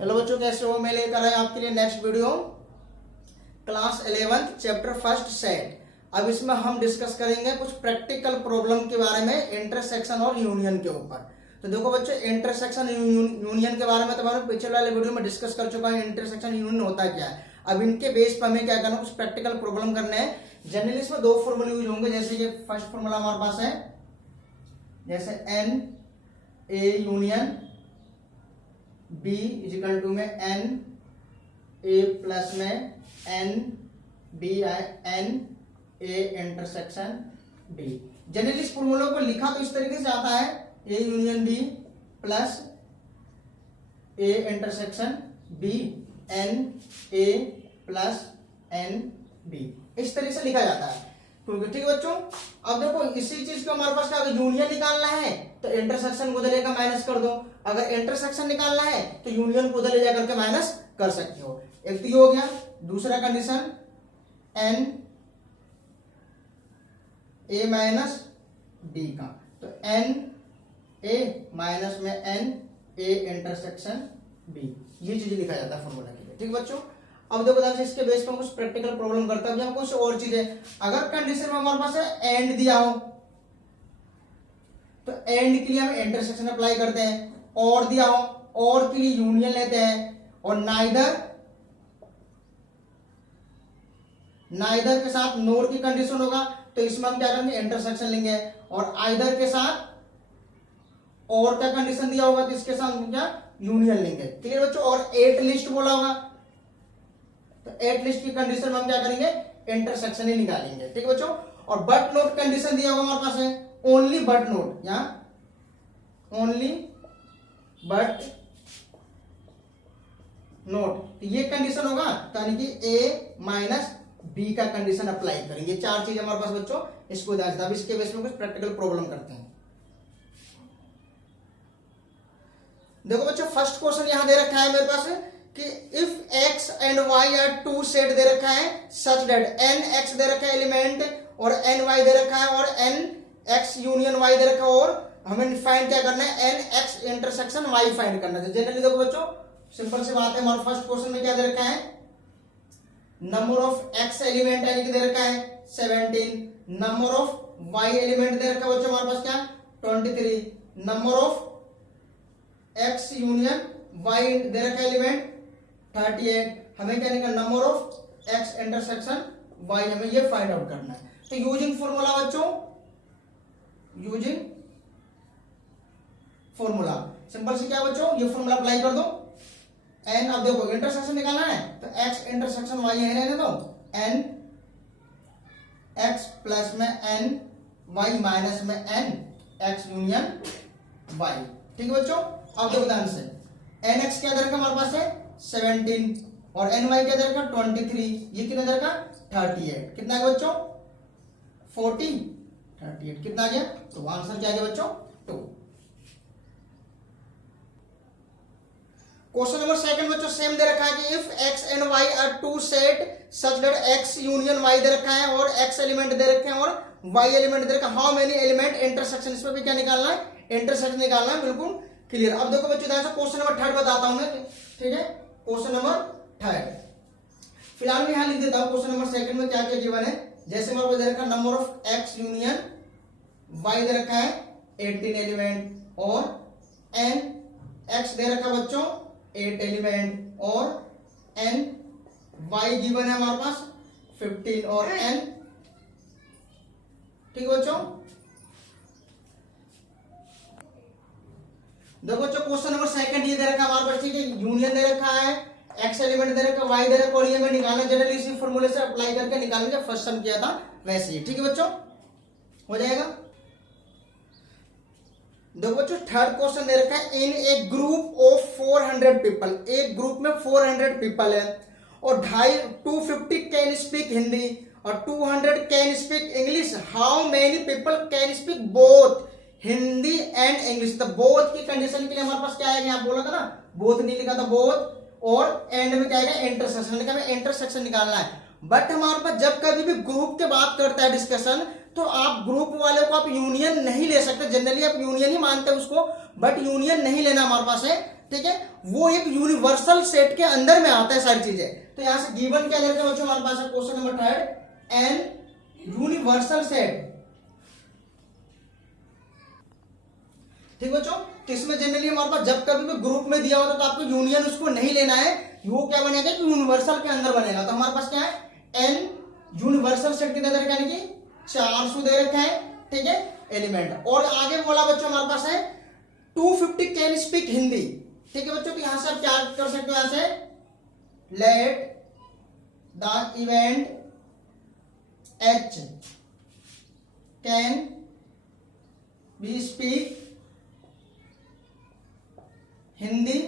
Hello बच्चों, कैसे हो? मैं लेकर आया आपके लिए next video class 11 chapter first set. अब इसमें हम डिस्कस करेंगे कुछ प्रैक्टिकल प्रॉब्लम के बारे में इंटरसेक्शन और यूनियन के ऊपर। तो देखो बच्चों, इंटरसेक्शन यूनियन के बारे में तो मैंने पिछले वाले वीडियो में डिस्कस कर चुका है। इंटरसेक्शन यूनियन होता क्या है। अब इनके बेस पर हमें क्या करना, कुछ प्रैक्टिकल प्रॉब्लम करने हैं। जनरली इसमें दो फॉर्मूले यूज होंगे। जैसे ये फर्स्ट फॉर्मूला हमारे पास है, जैसे n A union B is equal to में एन ए प्लस में एन बी आई n A intersection B. Generally इस फॉर्मूले को लिखा तो इस तरीके से आता है, A union B plus A intersection B n A plus n B, इस तरीके से लिखा जाता है। ठीक है बच्चों, अब देखो इसी चीज को हमारे पास क्या, अगर यूनियन निकालना है तो इंटरसेक्शन को उधर लेकर माइनस कर दो। अगर इंटरसेक्शन निकालना है तो यूनियन को उधर ले जाकर के माइनस कर सकते हो। एक तो ये हो गया। दूसरा condition n A minus D का, तो एन ए माइनस में एन ए इंटरसेक्शन बी, ये चीज लिखा जाता है फॉर्मूला के लिए। ठीक बच्चों, अब देखो ध्यान से, इसके बेस पर कुछ प्रैक्टिकल प्रॉब्लम करते हैं। कुछ और चीजें, अगर कंडीशन में हमारे पास है एंड दिया हो तो एंड के लिए हम इंटरसेक्शन अप्लाई करते हैं। और दिया हो, और के लिए यूनियन लेते हैं। और नाइदर के साथ नोर की कंडीशन होगा तो इसमें हम क्या करेंगे, इंटरसेक्शन लेंगे। और आइदर के साथ और क्या कंडीशन दिया होगा तो इसके साथ हम क्या, यूनियन लेंगे। क्लियर बच्चों। और एट लिस्ट बोला होगा तो एट लिस्ट की कंडीशन में हम क्या करेंगे, इंटरसेक्शन ही निकालेंगे। ठीक है बच्चों। और बट नोट कंडीशन दिया हुआ हमारे पास है, ओनली बट नोट, यहां ओनली बट नोट, तो ये कंडीशन होगा, तो यानी कि ए माइनस बी का कंडीशन अप्लाई करेंगे। चार चीज हमारे पास बच्चों, इसको ध्यान से। अब इसके बेस में कुछ प्रैक्टिकल प्रॉब्लम करते हैं। देखो बच्चों, फर्स्ट क्वेश्चन यहां दे रखा है मेरे पास कि if x and y are two set दे रखा है सच दैट n x दे रखा है एलिमेंट और n y दे रखा है और n x यूनियन y दे रखा है, और हमें फाइंड क्या करना है, n x intersection y find करना है। जनरली देखो बच्चों, सिंपल सी बात है। हमारे फर्स्ट क्वेश्चन में क्या दे रखा है, नंबर ऑफ x एलिमेंट यानी कि दे रखा है 17, नंबर ऑफ y एलिमेंट दे रखा है बच्चों हमारे पास क्या, 23, number of x union y दे रखा है एलिमेंट 38। हमें क्या निकालना, number of x intersection y, हमें ये फाइंड आउट करना है। तो यूजिंग फॉर्मूला बच्चों, यूजिंग फॉर्मूला सिंपल से क्या बच्चों, ये फॉर्मूला अप्लाई कर दो। n, अब देखो इंटरसेक्शन निकालना है तो x इंटरसेक्शन y है रहने दो, n x प्लस में n y माइनस में n x यूनियन y। ठीक है बच्चों। अब देखो ध्यान से, एन एक्स क्या दे रखा हमारे पास है 17 और एन वाई क्या दे रखा 23, ये कितना दे रखा 38। कितना है बच्चों 40, 38 कितना आ गया, तो आंसर क्या आ गया बच्चों 2। क्वेश्चन नंबर सेकंड बच्चों, सेम दे रखा है कि if x and y are two set such that x union y दे रखा है और x एलिमेंट दे रखे हैं और y एलिमेंट दे रखा है, हाउ मेनी एलिमेंट इंटरसेक्शन, इसमें भी क्या निकालना है, इंटरसेक्शन निकालना है। बिल्कुल क्लियर। अब देखो बच्चों ध्यान से, क्वेश्चन नंबर थर्ड बताता हूं मैं। ठीक है, क्वेश्चन नंबर थर्ड फिलहाल मैं यहां लिख देता हूं। क्वेश्चन नंबर सेकंड में क्या क्या गिवन है, जैसे हमारे पास दे रखा number of x union y दे रखा है 18 एलिमेंट और n x दे रखा बच्चों 8 एलिमेंट और n y गिवन है हमारे पास 15 और n। ठीक है बच्चों। देखो बच्चों, क्वेश्चन नंबर सेकंड ये दे रखा है हमारे पास, ठीक है, यूनियन दे रखा है, x एलिमेंट दे रखा है, y दे रखा है, और ये हमें निकालना, जनरली इसी फॉर्मूले से अप्लाई करके निकालना, जब फर्स्ट सम किया था वैसे ही। ठीक है बच्चों, हो जाएगा। देखो बच्चों, थर्ड क्वेश्चन दे रखा है, in a group of 400 people, एक ग्रुप में 400 पीपल है और 250 कैन स्पीक हिंदी और 200 can speak English, how many people can speak both Hindi and English. तो बोथ की कंडीशन के लिए हमारे पास क्या आएगा, यहां बोला था ना, बोथ नहीं लिखा था, बोथ, और एंड में क्या आएगा, इंटरसेक्शन लिखा, हमें इंटरसेक्शन निकालना है। बट हमारे पास जब कभी भी ग्रुप के बात करता है डिस्कशन, तो आप ग्रुप वाले को आप यूनियन नहीं ले सकते। जनरली आप यूनियन ही मानते हैं उसको, बट यूनियन नहीं लेना हमारे पास है। ठीक है, वो एक यूनिवर्सल सेट के अंदर में आता है सारी चीजें। तो यहां से गिवन क्या दे रखा है बच्चों हमारे पास है question number 3 N universal set. ठीक बच्चों, तो इसमें जनरली हमारे पास जब कभी भी ग्रुप में दिया होता तो आपको यूनियन उसको नहीं लेना है, वो क्या बनेगा कि यूनिवर्सल के अंदर बनेगा। तो हमारे पास क्या है एन यूनिवर्सल सेट कितना दे रखा है, यानी कि 400 दे रखा है, ठीक है, एलिमेंट। और आगे बोला बच्चों हमारे पास है 250 कैन स्पीक हिंदी। ठीक है बच्चों, तो यहां से आप क्या कर सकते हो, यहां से let the event H can be speak Hindi.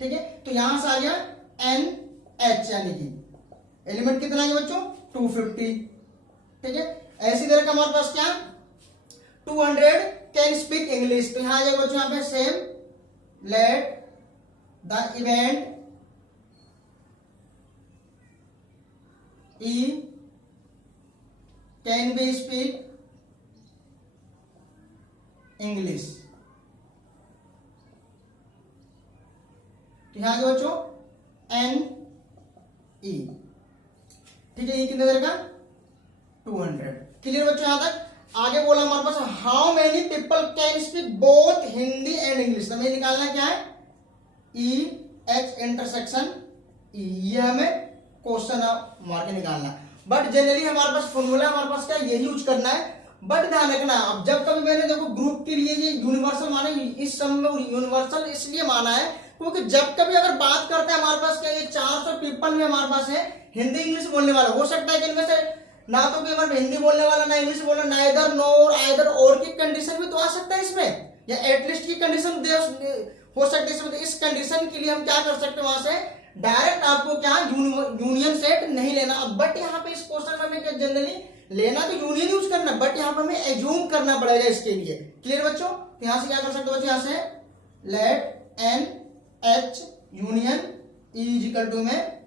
ठीक है, तो यहां से आ गया एन एच, यानी कि एलिमेंट कितना है बच्चों 250। ठीक है, ऐसी तरह का हमारे पास क्या 200 कैन स्पीक इंग्लिश। तो यहां आ जाएगा बच्चों यहां पे same let the event E can be speak English. तो यहां आ बच्चों एन ई। ठीक है, ये कितने देर का 200। क्लियर बच्चों यहां तक। आगे बोला हमारे पास how many people can speak both Hindi and English. हमें निकालना क्या है ई एच इंटरसेक्शन ई, ये हमें क्वेश्चन मार के निकालना है। बट जनरली हमारे पास फॉर्मूला हमारे पास क्या यही यूज करना है। बट ध्यान रखना, अब जब कभी मैंने देखो ग्रुप के लिए ये यूनिवर्सल माना, इस सम में यूनिवर्सल इसलिए माना है क्योंकि जब कभी अगर बात करते हैं हमारे पास क्या ये 400 पीपल में हमारे पास है हिंदी इंग्लिश बोलने वाला, हो सकता है कि इनमें से ना तो कोई हमारे हिंदी बोलने वाला ना इंग्लिश बोलने, ना इधर नोर आइदर और की कंडीशन भी तो आ सकता है इसमें, या एटलीस्ट की कंडीशन हो सकती है इसमें। तो इस कंडीशन के लिए हम क्या कर सकते हैं, वहां से डायरेक्ट आपको क्या यूनियन सेट नहीं लेना। अब बट यहाँ पे इस क्वेश्चन में हमें क्या जनरली लेना तो यूनियन यूज करना, बट यहाँ पे हमें एज्यूम करना पड़ेगा इसके लिए। क्लियर बच्चों, तो यहां से क्या कर सकते हो बच्चों, यहां से let n H union E is equal to में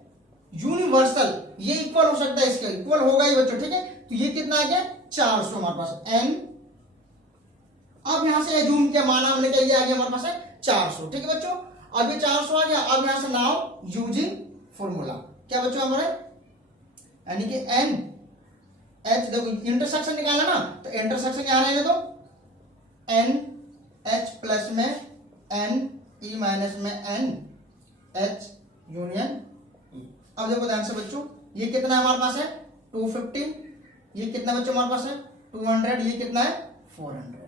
यूनिवर्सल, ये इक्वल हो सकता है, इसका इक्वल होगा ही बच्चों। ठीक है, तो ये कितना आ गया 400 हमारे पास एन। अब यहां से एज्यूम क्या माना हमने, क्या ये आ गया हमारे पास है 400। ठीक है बच्चों, अब ये 400 आ गया। अब यहां से नाउ यूजिंग फॉर्मूला क्या बच्चों हमारे, यानी कि एन एच, देखो इंटरसेक्शन निकाला ना, तो इंटरसेक्शन यहां रहने दो, एन एच प्लस में एन ई माइनस में एन एच यूनियन ई। अब देखो ध्यान से बच्चों, ये कितना हमारे पास है 250, ये कितना बच्चों हमारे पास है 200, ये कितना है 400।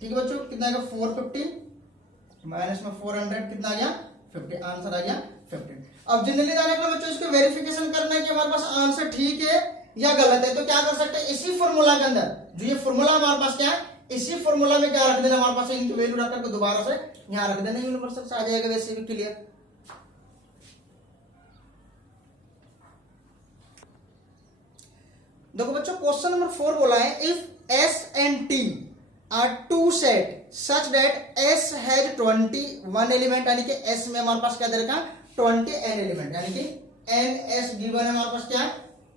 ठीक है बच्चों, कितना आएगा 450 माइनस में 400 कितना आ गया 50, आंसर आ गया 50। अब जनरली जाने के बच्चों इसको वेरिफिकेशन करना है कि हमारे पास आंसर ठीक है या गलत है। तो क्या कर सकते हैं, इसी फॉर्मूला के अंदर जो ये फॉर्मूला हमारे पास क्या है, इसी फॉर्मूला में क्या रख देना हमारे पास, इनकी वैल्यू रख करके दोबारा से यहां रख देना, यूनिवर्सल से आ जाएगा वैसे भी। क्लियर, देखो बच्चों क्वेश्चन नंबर 4 बोला है if S and T are two set such that S has 21 element, यानी कि एस में हमारे पास क्या दे रखा 20 एन एलिमेंट, यानी कि एन एस गिवन है हमारे पास क्या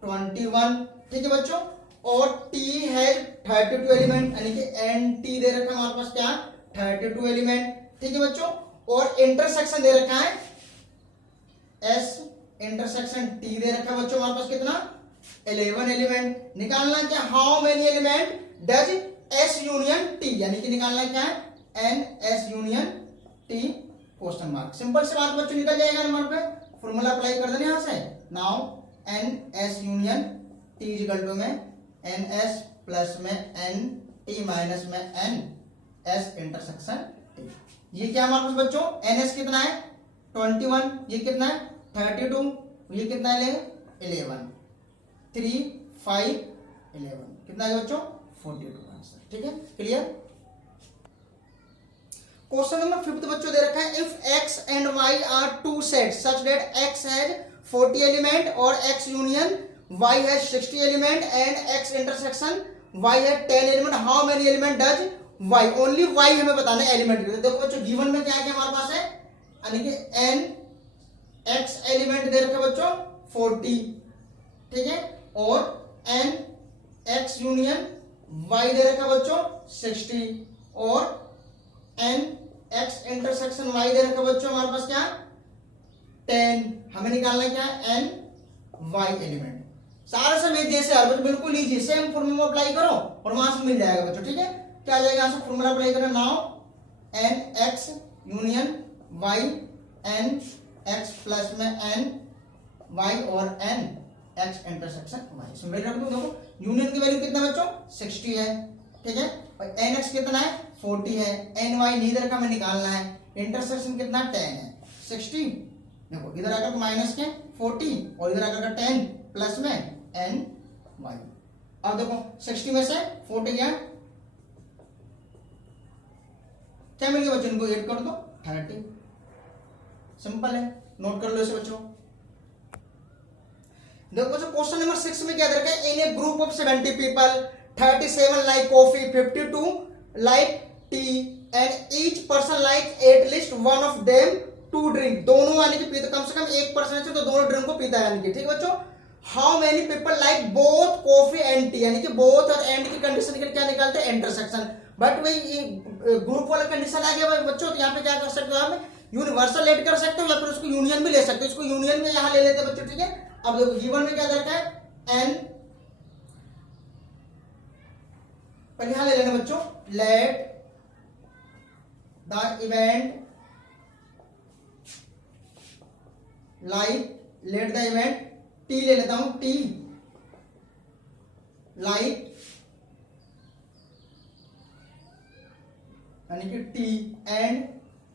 21। ठीक है बच्चों, और टी हैज 32 एलिमेंट, यानी कि एन टी दे रखा है हमारे पास क्या 32 एलिमेंट। ठीक है बच्चों, और इंटरसेक्शन दे रखा है एस इंटरसेक्शन टी दे रखा है बच्चों हमारे पास कितना 11 एलिमेंट। निकालना क्या how many element does S union T, यानी कि निकालना क्या है n S union T question mark. Simple से बात बच्चों निकल जाएगा नंबर पे, फॉर्मूला अप्लाई कर देना यहां से। Now n S union T is equal to में एन एस प्लस में एन टी माइनस में एन एस इंटरसेक्शन टी। ये क्या हमारे पास बच्चों एन एस कितना है 21, ये कितना है 32, ये कितना है 11, 3 5 11 कितना है बच्चों 42 आंसर। ठीक है, क्लियर। क्वेश्चन नंबर 5 बच्चों दे रखा है if x and y are two sets such that x has 40 element और x union y has 60 element and x intersection y has 10 element, how many element does y, only y हमें बताना है element. देखो बच्चों given में क्या है हमारे पास है, यानी कि n x एलिमेंट दे रखे बच्चों 40, ठीक है, और n x यूनियन y दे रखा बच्चों 60 और n x इंटरसेक्शन y दे रखा बच्चों हमारे पास क्या 10, हमें निकालना है क्या n y एलिमेंट। सारे सब एक जैसे आ बिल्कुल इजी, सेम फॉर्मूला अप्लाई करो और वहां से मिल जाएगा बच्चों। ठीक है, क्या आ जाएगा यहां से फॉर्मूला अप्लाई करें, now n x union y n x plus में n y और n x इंटरसेक्शन y। इसमें वैल्यू रख दो, देखो यूनियन की वैल्यू कितना बच्चों 60 है। ठीक है, और n x कितना है 40 है, n y नीदर का हमें निकालना है, इंटरसेक्शन कितना 10 है 60। देखो इधर आकर माइनस के 40 और इधर आकर 10 प्लस में n y। अब देखो 60 में से 40 गया, क्या मिल गया बच्चों, इनको ऐड कर दो 30। सिंपल है, नोट कर लो इसे बच्चों। देखो बच्चों क्वेश्चन नंबर 6 में क्या दे रखा है, in a group of 70 people 37 like coffee, 52 like tea and each person like at least one of them to drink. दोनों यानी कि पीते, कम से कम एक पर्सन है तो दोनों ड्रिंक को पीता है यानी कि। ठीक है बच्चों, how many people like both coffee and T, यानी कि बोथ और एंड की कंडीशन के क्या निकालते हैं इंटरसेक्शन। बट वही ग्रुप वाला कंडीशन आ गया बच्चों, तो यहाँ पे क्या कर सकते हो आप यूनिवर्सल ऐड कर सकते हो या फिर उसको यूनियन भी ले सकते हो। इसको यूनियन में यहाँ ले लेते हैं बच्चों। ठीक है, अब देखो गिवन में क्या करता है एन, पर यहां ले लेना बच्चों let the event like, let the event T ले लेता हूं, टी लाइक यानी कि टी एंड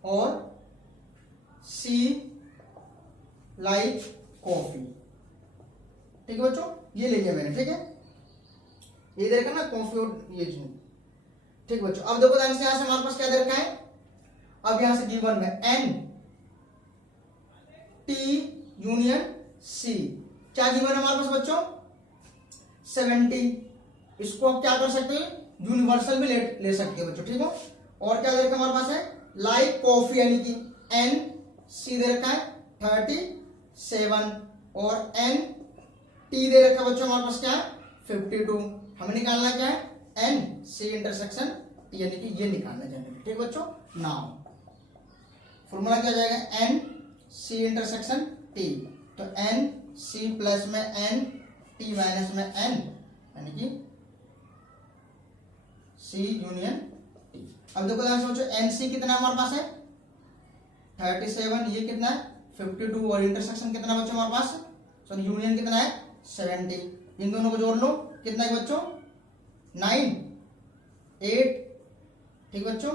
और सी लाइक कॉफी। ठीक है बच्चों, ये ले लिया मैंने। ठीक है, ये दे रखा ना कॉफी और ये चीज। ठीक बच्चों, अब देखो ध्यान से, यहां से हमारे पास क्या दे रखा है, अब यहां से गिवन में एन टी यूनियन सी, क्या गिवन है हमारे पास बच्चों 70। इसको आप क्या कर सकते हैं यूनिवर्सल भी ले सकते हैं बच्चों। ठीक है, और क्या दे रखा हमारे पास है लाइक कॉफी यानी कि एन सी दे रखा है 37 और एन टी दे रखा बच्चों हमारे पास क्या है 52। हमें निकालना क्या है एन सी इंटरसेक्शन टी, यानी कि ये निकालना चाहिए। ठीक बच्चों, नाउ फॉर्मूला क्या जाएगा एन सी इंटरसेक्शन टी, तो एन सी प्लस में एन टी माइनस में एन यानी कि सी यूनियन टी। अब देखो ध्यान से बच्चों एन सी कितना हमारे पास है 37, ये कितना है 52 और इंटरसेक्शन कितना बच्चों हमारे पास, सॉरी यूनियन कितना है 70। इन दोनों को जोड़ लो, कितना है बच्चों 9 8। ठीक बच्चों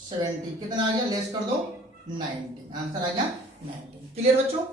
70 कितना आ गया, लेस कर दो 90, आंसर आ गया 90। क्लियर बच्चों,